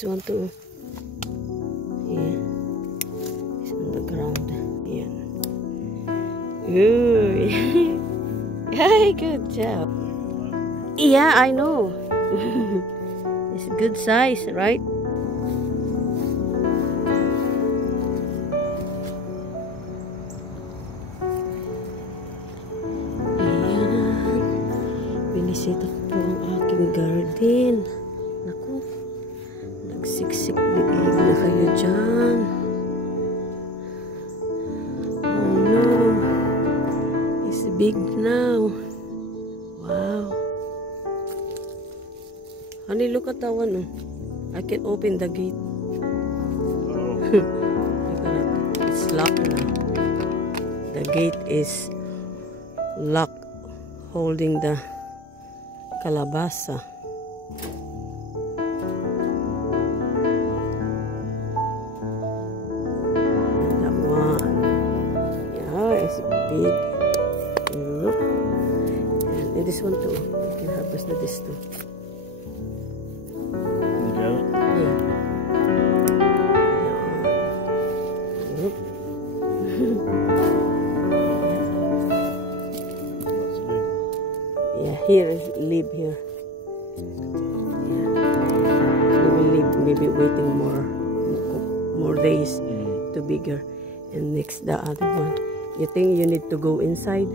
This one too. Yeah. It's on the ground. Yeah. Ooh. Hey, good job. Yeah, I know. It's good size, right? Ayan. Binisita ko po ang aking garden. Naku. Nagsiksik biglig na kayo dyan. Oh no. It's big now. Wow. Honey, look at that one. I can open the gate. Look at it. It's locked now. The gate is locked, holding the kalabasa. And that one. Yeah, it's big. And this one too. You can harvest this too. Yeah, here is live here. Yeah, we will live, maybe waiting more days to bigger. And next the other one. You think you need to go inside?